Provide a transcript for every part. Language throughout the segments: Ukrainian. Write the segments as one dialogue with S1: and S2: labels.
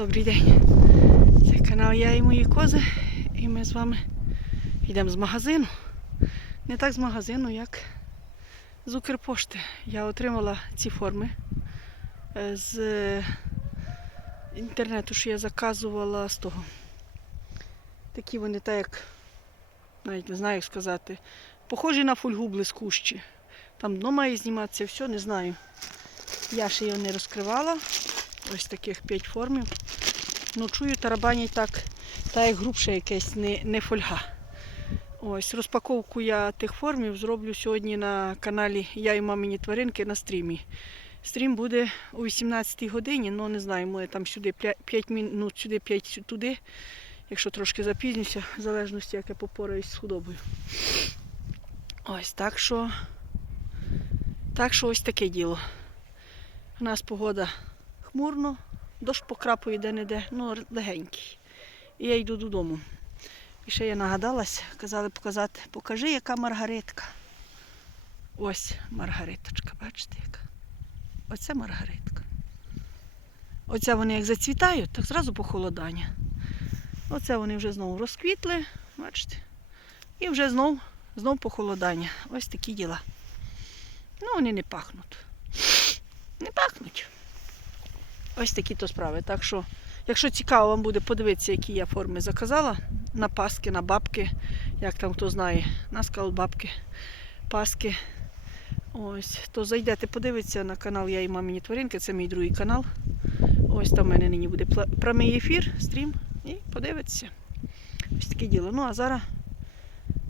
S1: Добрий день. Це канал Я і мої кози. І ми з вами йдемо з магазину. Не так з магазину, як з Укрпошти. Я отримала ці форми е, з інтернету, що я заказувала з того. Такі вони так як, навіть не знаю, як сказати, похожі на фольгу блискущі. Там дно має зніматися, все, не знаю. Я ще його не розкривала. Ось таких 5 формів. Ну, чую, тарабанять так, та як грубше якесь, не, не фольга. Ось, розпаковку я тих формів зроблю сьогодні на каналі Я і мамині тваринки на стрімі. Стрім буде о 18-й годині, ну не знаю, може там сюди 5 минут, сюди 5 туди, якщо трошки запізнюся, в залежності, як я попораюсь з худобою. Ось так що. Так що ось таке діло. У нас погода хмурно, дощ покрапує де-не-де, ну легенький. І я йду додому. І ще я нагадалась, казали показати, покажи, яка маргаритка. Ось маргариточка, бачите яка? Оце маргаритка. Оце вони як зацвітають, так зразу похолодання. Оце вони вже знову розквітли, бачите? І вже знов, знов похолодання. Ось такі діла. Ну, вони не пахнуть. Не пахнуть. Ось такі то справи. Так що, якщо цікаво вам буде подивитися, які я форми заказала на паски, на бабки, як там хто знає, на скалбабки, паски. Ось, то зайдете, подивитися на канал Я і мамині тваринки, це мій другий канал. Ось там в мене нині буде прямий ефір, стрім, і подивитися. Ось таке діло. Ну а зараз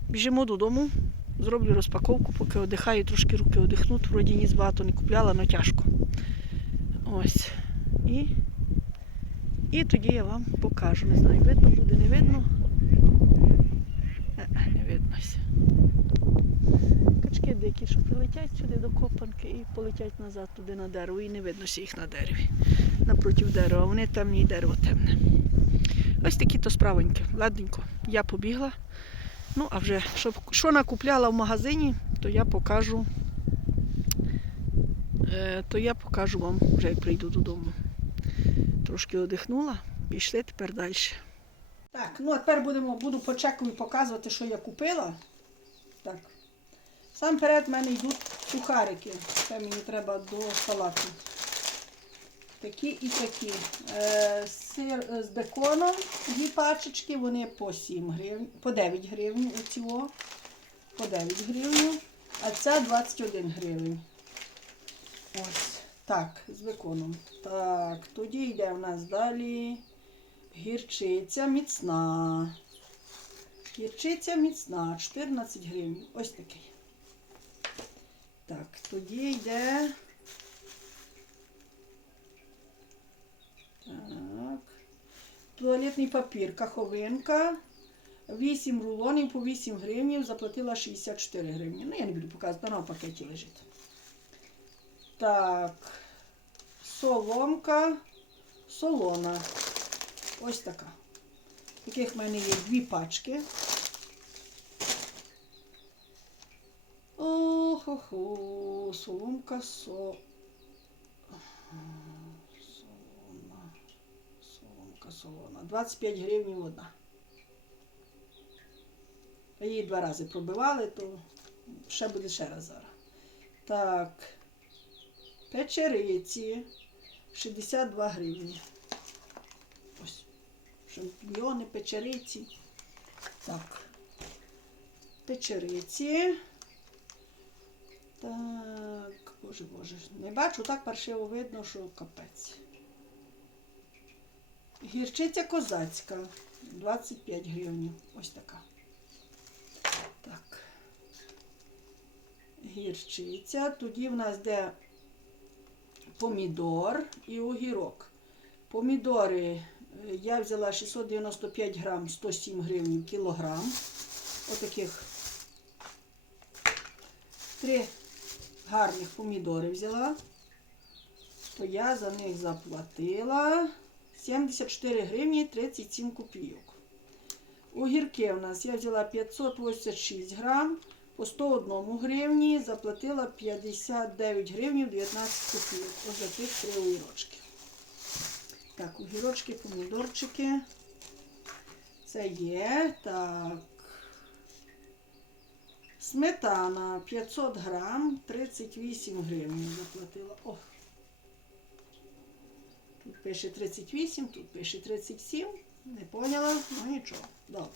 S1: біжимо додому, зроблю розпаковку, поки одихаю, трошки руки одихнуть. Вроді ніц багато не купляла, але тяжко. Ось. І, і тоді я вам покажу. Не знаю, видно буде, не видно. Е, Не виднося. Качки дикі, що прилетять сюди до копанки і полетять назад туди на дерево. І не виднося їх на дереві. Напроти дерева. Вони темні і дерево темне. Ось такі то справоньки. Ладненько. Я побігла. Ну, а вже що, що накупляла в магазині, то я покажу. Е, то я покажу вам вже як прийду додому. Трошки одихнула, пішли тепер далі. Так, ну а тепер будемо, буду по чекові показувати, що я купила. Так. Сам перед мене йдуть сухарики. Це мені треба до салату. Такі і такі. Е, сир з беконом, дві пачечки, вони по 7 гривень, по 9 гривень. Оці о, по 9 гривень. А ця 21 гривень. Ось. Так, з беконом. Так, тоді йде в нас далі гірчиця міцна. Гірчиця міцна, 14 гривень. Ось такий. Так, тоді йде. Так. Туалетний папір, каховинка. 8 рулонів по 8 гривень, заплатила 64 гривні. Ну, я не буду показувати, вона в пакеті лежить. Так, соломка солона. Ось така. Таких в мене є дві пачки. Ох-охо, соломка со. Солона. Соломка солона. 25 гривень одна. Її два рази пробивали, то ще буде ще раз зараз. Так. Печериці 62 гривні. Ось. Шампіньйони, печериці. Так. Печериці. Так, боже боже. Не бачу, так паршиво видно, що капець. Гірчиця козацька. 25 гривень. Ось така. Так. Гірчиця. Тоді в нас де помідор і огірок. Помідори е, я взяла 695 грам, 107 гривень кілограм. Отаких три гарних помідори взяла. То я за них заплатила 74 гривні 37 копійок. Огірки у нас я взяла 586 грам по 101 гривні, заплатила 59 гривень 19 копійок. Ось за тих три огірочки. Так, огірочки, помідорчики. Це є. Так. Сметана 500 грам, 38 гривень заплатила. О. Тут пише 38, тут пише 37. Не поняла, ну нічого. Добре.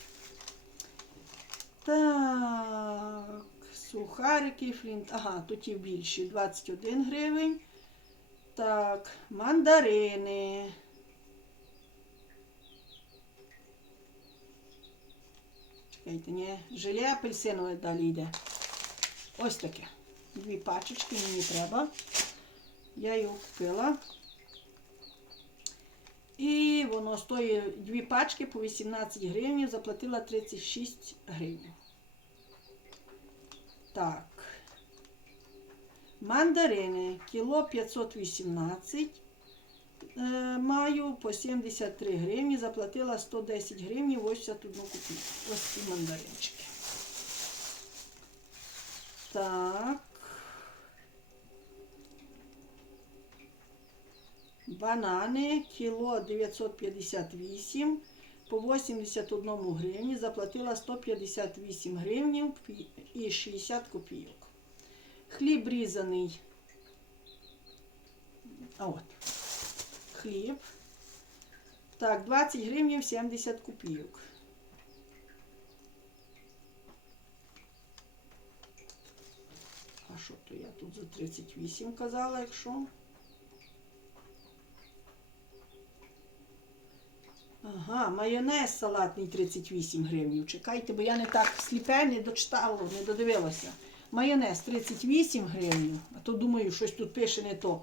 S1: Так, сухарики, флінт. Ага, тут і більші 21 гривень. Так, мандарини. Чекайте, ні, желе апельсинове далі йде. Ось таке. Дві пачечки мені треба. Я його купила. І воно стоїть дві пачки по 18 гривень, заплатила 36 гривень. Так. Мандарини кіло 518 е, маю по 73 гривні, заплатила 110 гривень 81 копійку. Ось ці мандаринчики. Так. Банани кіло 958 по 81 гривні, заплатила 158 гривень і 60 копійок. Хліб різаний. От. Хліб. Так, 20 гривень 70 копійок. А що то я тут за 38 казала, якщо? Ага, майонез салатний 38 гривень. Чекайте, бо я не так сліпе, не дочитала, не додивилася. Майонез 38 гривень. А то думаю, щось тут пише не то.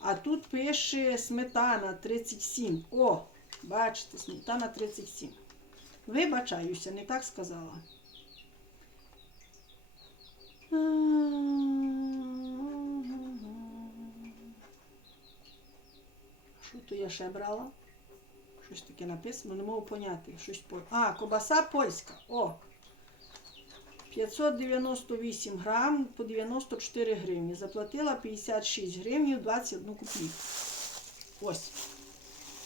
S1: А тут пише сметана 37. О, бачите, сметана 37. Вибачаюся, не так сказала. Що то я ще брала? Щось таке написано, не можу поняти. Щось по... А, кобаса польська. О! 598 грам по 94 гривні. Заплатила 56 гривень 21 копійку. Ось.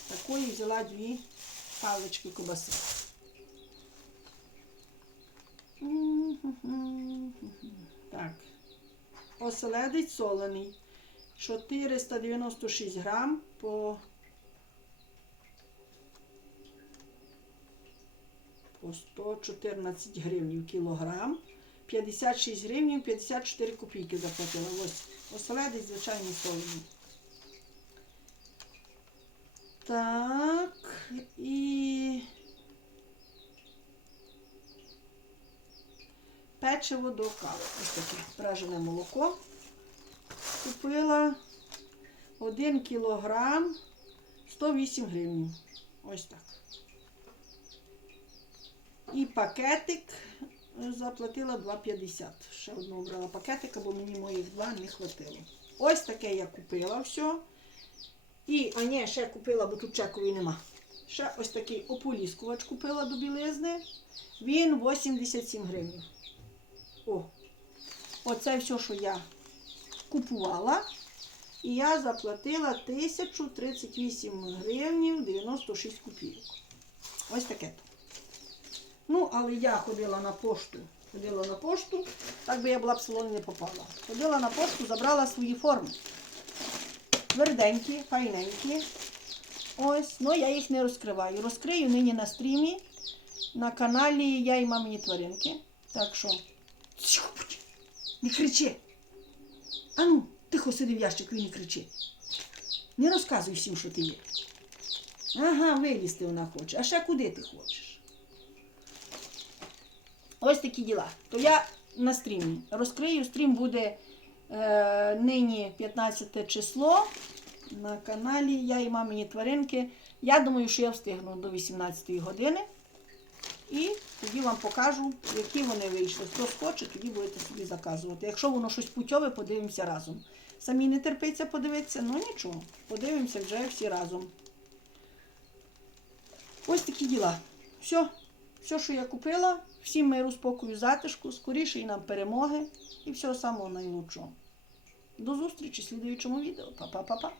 S1: Такої взяла дві палички кобаси. Так. Оселедець солений. 496 грам по по 114 гривень кілограм. 56 гривень 54 копійки заплатила. Ось оселедець звичайний солений. Так, і печиво до кави. Ось таке пражене молоко. Купила 1 кілограм 108 гривень. Ось так. І пакетик заплатила 2,50. Ще одного брала пакетика, бо мені моїх два не хватило. Ось таке я купила все. І, а ні, ще купила, бо тут чекової нема. Ще ось такий ополіскувач купила до білизни. Він 87 гривень. О, оце все, що я купувала. І я заплатила 1038 гривень 96 копійок. Ось таке. Ну, але я ходила на пошту. Ходила на пошту, так би я була б в салон не попала. Ходила на пошту, забрала свої форми. Тверденькі, файненькі. Ось, ну я їх не розкриваю. Розкрию нині на стрімі на каналі Я і мамині тваринки. Так що. Не кричи. Ану, тихо сиди в ящик, він не кричи. Не розказуй всім, що ти є. Ага, вилізти вона хоче. А ще куди ти хочеш? Ось такі діла. То я на стрімі розкрию. Стрім буде е, нині 15 число на каналі Я і мамині тваринки. Я думаю, що я встигну до 18 години. І тоді вам покажу, які вони вийшли. Хто схоче, тоді будете собі заказувати. Якщо воно щось путьове, подивимося разом. Самі не терпиться подивитися, ну нічого, подивимося вже всі разом. Ось такі діла. Все, все, що я купила, всім миру, спокою, затишку, скоріше нам перемоги і всього самого найлучшого. До зустрічі в слідуючому відео. Па-па-па-па.